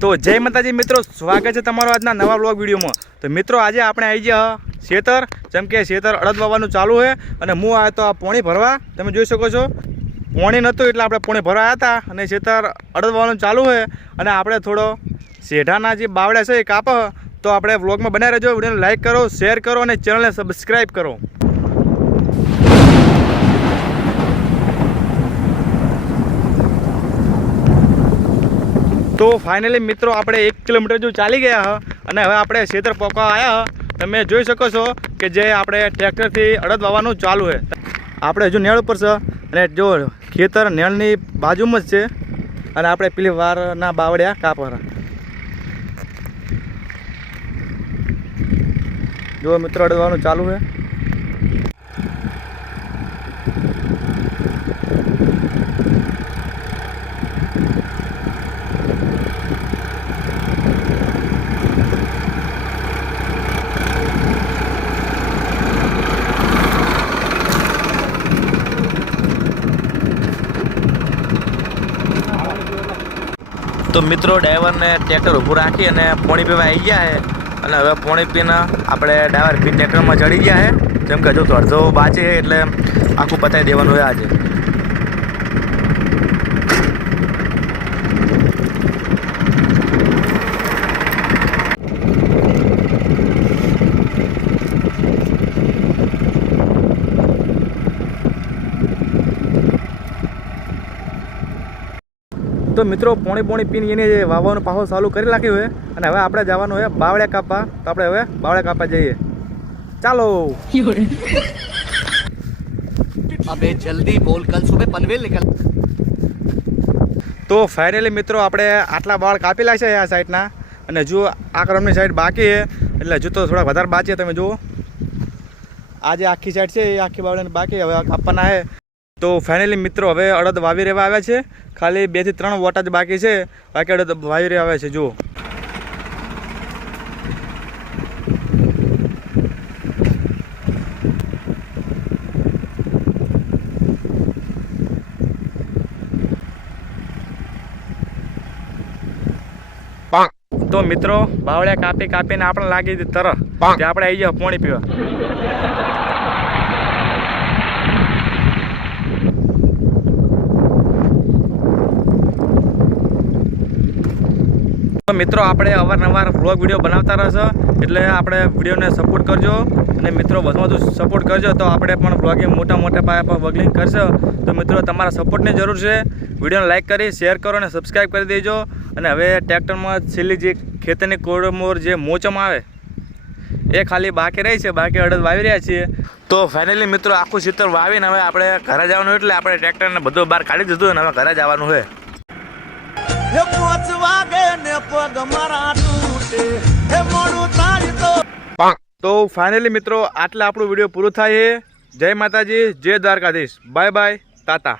તો જય માતાજી મિત્રો, સ્વાગત છે તમારો આજના નવા બ્લોગ વિડીયોમાં. તો મિત્રો, આજે આપણે આવી ગયા શેતર. જેમ કે શેતર અડદ વાવવાનું ચાલુ છે અને હું આવ્યો તો આ પોણી ભરવા. તમે જોઈ શકો છો, પોણી નહોતું એટલે આપણે પોણી ભરવા હતા અને શેતર અડદ વાવવાનું ચાલુ છે અને આપણે થોડો શેઢાના જે બાવડા છે એ કાપ. તો આપણે વ્લોગમાં બનાવી રહેજો. વિડીયોને લાઇક કરો શેર કરો અને ચેનલને સબસ્ક્રાઈબ કરો. તો ફાઇનલી મિત્રો આપણે એક કિલોમીટર જેવું ચાલી ગયા હ, અને હવે આપણે ખેતર પોકવા આવ્યા હ. તમે જોઈ શકો છો કે જે આપણે ટ્રેક્ટરથી અડદ વાવવાનું ચાલુ છે. આપણે હજુ નેળ ઉપર છે, અને જો ખેતર નેળની બાજુમાં જ છે, અને આપણે પેલી વારના બાવળ્યા કાપર જો મિત્રો અડદ વાવવાનું ચાલુ છે. તો મિત્રો ડ્રાઈવરને ટ્રેક્ટર ઊભું રાખી અને પોણી પીવા આવી ગયા છે. અને હવે પોણી પીને આપણે ડ્રાઈવર ટ્રેક્ટરમાં ચડી ગયા છે. જેમ કે હજુ તો અડધો બાચે એટલે આખું પતાવી દેવાનું આજે. તો મિત્રો પોણી પોણી પીને એને વાવવાનું પાહો ચાલુ કરી નાખ્યું હોય અને હવે આપણે જવાનું હોય બાવળે કાપા તો આપણે હવે બાવળે કાપા જઈએ. ચાલો. અબે જલ્દી બોલ કલ સુબે પનવેલ નીકળ તો ફાઇનલી મિત્રો આપણે આટલા બાળ કાપેલા છે આ સાઈડના. અને જો આ ક્રમની સાઈડ બાકી છે. એટલે જૂતો તો થોડાક વધારે બાચીએ તમે જુઓ. આજે આખી સાઈડ છે એ આખી બાવળાની બાકી હવે કાપવાના છે. તો ફાઇનલી મિત્રો હવે અડદ વાવી રહેવા આવ્યા છે. ખાલી બેથી ત્રણ વોટા જ બાકી છે. બાકી અડદ વાવી રહેવા આવ્યા છે જુઓ. તો મિત્રો બાવળિયા કાપી કાપીને આપણે લાગી તરફ આપણે આવી જાવ પોણી પીવા. મિત્રો, આપણે અવારનવાર વ્લોગ વીડિયો બનાવતા રહેશો એટલે આપણે વિડીયોને સપોર્ટ કરજો. અને મિત્રો, વધુમાં વધુ સપોર્ટ કરજો તો આપણે પણ વ્લોગિંગ મોટા મોટા પાયા પર વગલિંગ કરશો. તો મિત્રો, તમારા સપોર્ટની જરૂર છે. વિડીયોને લાઇક કરી શેર કરો અને સબસ્ક્રાઈબ કરી દેજો. અને હવે ટ્રેક્ટરમાં છેલ્લી જે ખેતરની કોરમોર જે મોચમ આવે, એ ખાલી બાકી રહી છે. બાકી અડદ વાવી રહ્યા છીએ. તો ફાઇનલી મિત્રો, આખું ચિત્ર વાવીને હવે આપણે ઘરે જવાનું એટલે આપણે ટ્રેક્ટરને બધું બહાર કાઢી દીધું અને હવે ઘરે જવાનું છે. હે પોચ વાગે ને પગ મારા તૂટે. હે મોડું તારી તો તો ફાઇનલી મિત્રો, આટલે આપણો વીડિયો પૂરું થાય છે જય માતાજી, જય દ્વારકાધીશ. બાય બાય તાતા